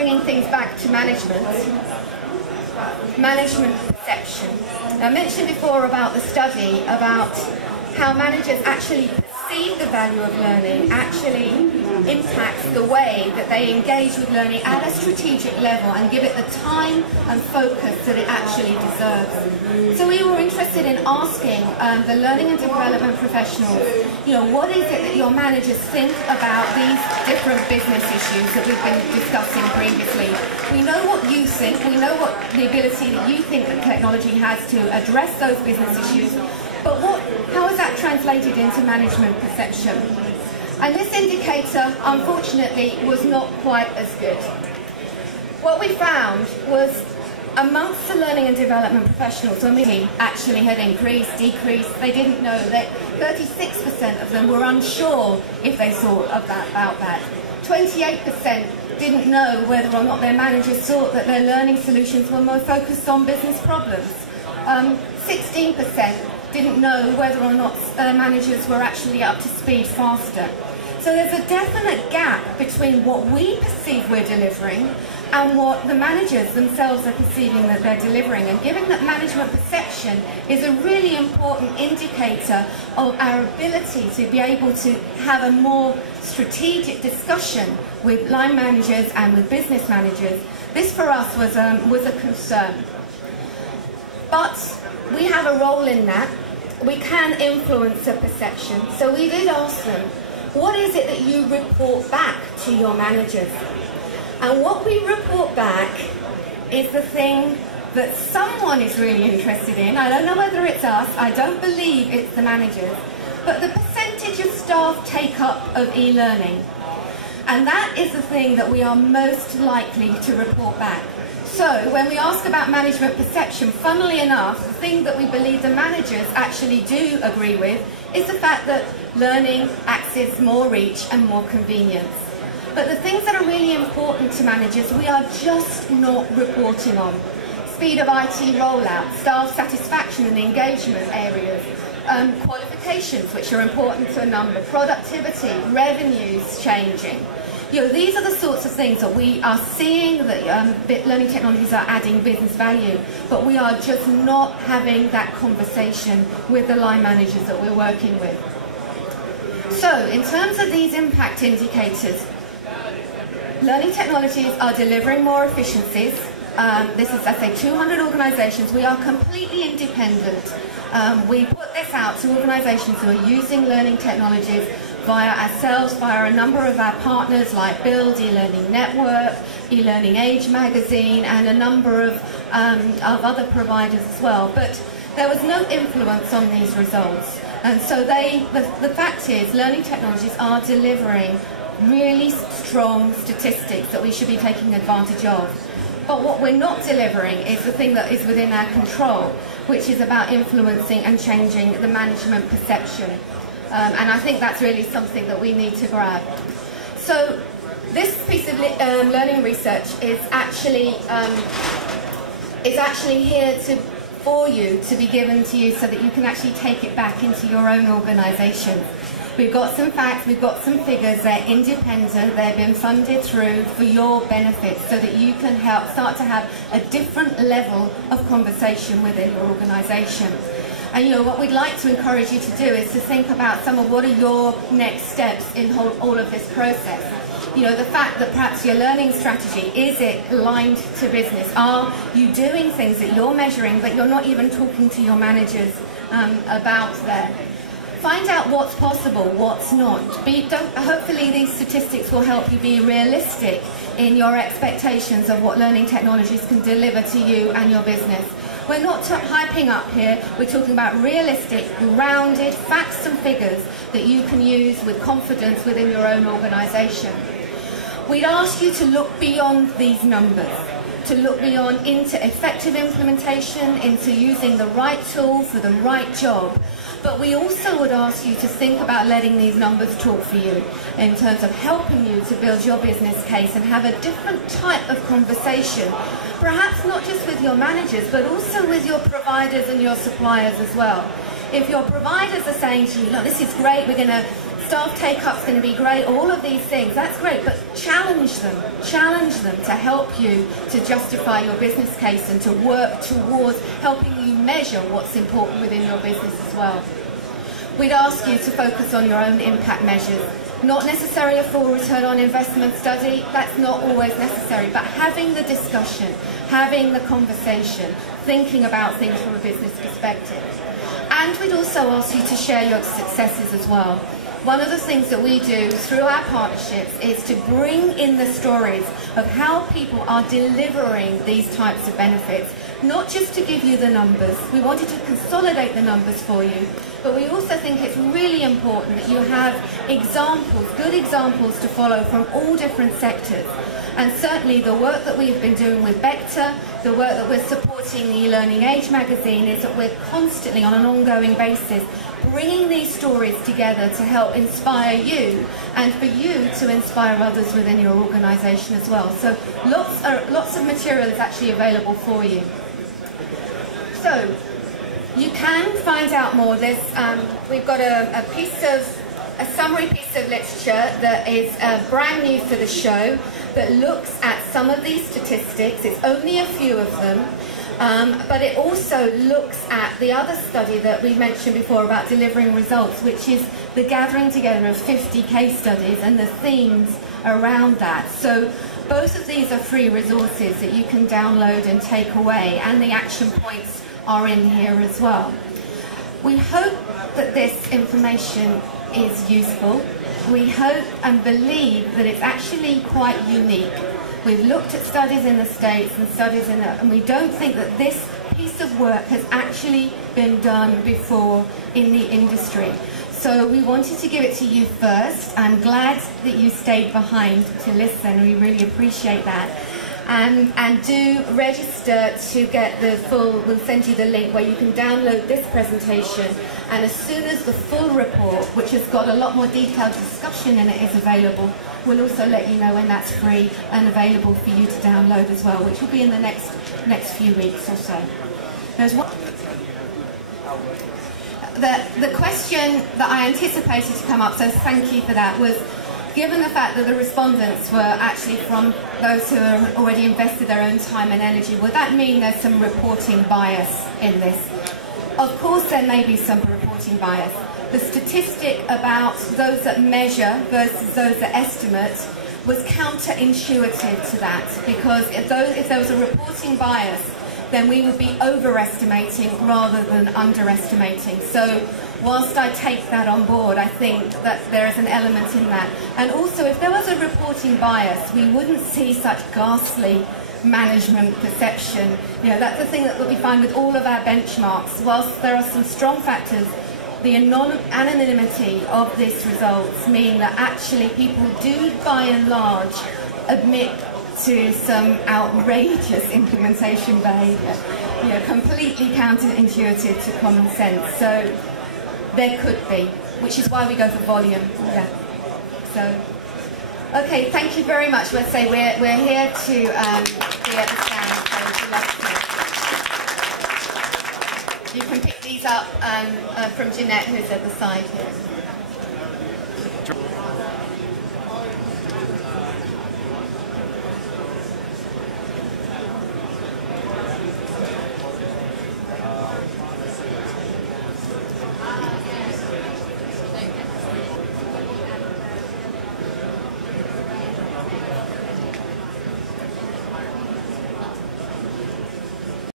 bringing things back to management perception. Now, I mentioned before about the study about how managers actually perceive the value of learning actually impacts the way that they engage with learning at a strategic level and give it the time and focus that it actually deserves. So we were interested in asking the learning and development professionals, what is it that your managers think about these different business issues that we've been discussing previously? We know what you think, we know what the ability that you think that technology has to address those business issues, but how is that translated into management perception? And this indicator, unfortunately, was not quite as good. What we found was amongst the learning and development professionals, when we actually had increased, decreased, they didn't know that 36% of them were unsure if they thought about that. 28% didn't know whether or not their managers thought that their learning solutions were more focused on business problems. 16% didn't know whether or not managers were actually up to speed faster. So there's a definite gap between what we perceive we're delivering and what the managers themselves are perceiving that they're delivering. And given that management perception is a really important indicator of our ability to be able to have a more strategic discussion with line managers and with business managers, this for us was a concern. But we have a role in that. We can influence a perception. So we did ask them, what is it that you report back to your managers? And what we report back is the thing that someone is really interested in. I don't know whether it's us, I don't believe it's the managers, but the percentage of staff take-up of e-learning. And that is the thing that we are most likely to report back. So when we ask about management perception, funnily enough, the thing that we believe the managers actually do agree with is the fact that learning accesses more reach and more convenience. But the things that are really important to managers, we are just not reporting on. Speed of IT rollout, staff satisfaction and engagement areas, qualifications, which are important to a number, productivity, revenues changing. These are the sorts of things that we are seeing that learning technologies are adding business value, but we are just not having that conversation with the line managers that we're working with. So, in terms of these impact indicators, learning technologies are delivering more efficiencies. This is, I say, 200 organisations. We are completely independent. We put this out to organisations who are using learning technologies via ourselves, via a number of our partners like Build, eLearning Network, eLearning Age magazine, and a number of other providers as well. But there was no influence on these results. And so the fact is, learning technologies are delivering really strong statistics that we should be taking advantage of. But what we're not delivering is the thing that is within our control, which is about influencing and changing the management perception. And I think that's really something that we need to grab. So this piece of learning research is actually here for you to be given to you so that you can actually take it back into your own organisation. We've got some facts, we've got some figures, they're independent, they've been funded through for your benefit so that you can start to have a different level of conversation within your organisation. And what we'd like to encourage you to do is to think about some of what are your next steps in all of this process. The fact that perhaps your learning strategy, is it aligned to business? Are you doing things that you're measuring but you're not even talking to your managers about there? Find out what's possible, what's not. Hopefully these statistics will help you be realistic in your expectations of what learning technologies can deliver to you and your business. We're not hyping up here, we're talking about realistic, grounded facts and figures that you can use with confidence within your own organisation. We'd ask you to look beyond these numbers, to look beyond into effective implementation, into using the right tool for the right job. But we also would ask you to think about letting these numbers talk for you in terms of helping you to build your business case and have a different type of conversation, perhaps not just with your managers, but also with your providers and your suppliers as well. If your providers are saying to you, look, this is great, we're going to staff take-up's going to be great, all of these things, that's great, but challenge them to help you to justify your business case and to work towards helping you measure what's important within your business as well. We'd ask you to focus on your own impact measures. Not necessarily a full return on investment study, that's not always necessary, but having the discussion, having the conversation, thinking about things from a business perspective. And we'd also ask you to share your successes as well. One of the things that we do through our partnerships is to bring in the stories of how people are delivering these types of benefits, not just to give you the numbers. We wanted to consolidate the numbers for you, but we also think it's really important that you have examples, good examples to follow from all different sectors. And certainly the work that we've been doing with Vector, the work that we're supporting the eLearning Age magazine, is that we're constantly, on an ongoing basis, bringing these stories together to help inspire you and for you to inspire others within your organisation as well. So lots of material is actually available for you. So you can find out more. We've got a summary piece of literature that is brand new for the show, that looks at some of these statistics. It's only a few of them, but it also looks at the other study that we mentioned before about delivering results, which is the gathering together of 50 case studies and the themes around that. So both of these are free resources that you can download and take away, and the action points are in here as well. We hope that this information is useful. We hope and believe that it's actually quite unique. We've looked at studies in the States and studies and we don't think that this piece of work has actually been done before in the industry. So we wanted to give it to you first. I'm glad that you stayed behind to listen. We really appreciate that. And do register to get the full, we'll send you the link where you can download this presentation, and as soon as the full report, which has got a lot more detailed discussion in it, is available, we'll also let you know when that's free and available for you to download as well, which will be in the next few weeks or so. There's one. The question that I anticipated to come up, so thank you for that, was, given the fact that the respondents were actually from those who have already invested their own time and energy, would that mean there's some reporting bias in this? Of course there may be some reporting bias. The statistic about those that measure versus those that estimate was counterintuitive to that, because if there was a reporting bias, then we would be overestimating rather than underestimating. So whilst I take that on board, I think that there is an element in that. And also, if there was a reporting bias, we wouldn't see such ghastly management perception. You know, that's the thing that we find with all of our benchmarks. Whilst there are some strong factors, the anonymity of these results mean that actually people do, by and large, admit to some outrageous implementation behaviour, you know, completely counterintuitive to common sense. So there could be, which is why we go for volume. Yeah. So, okay, thank you very much. Let's say we're here to be at the stand. So we'd love to. You can pick these up from Jeanette, who's at the side here.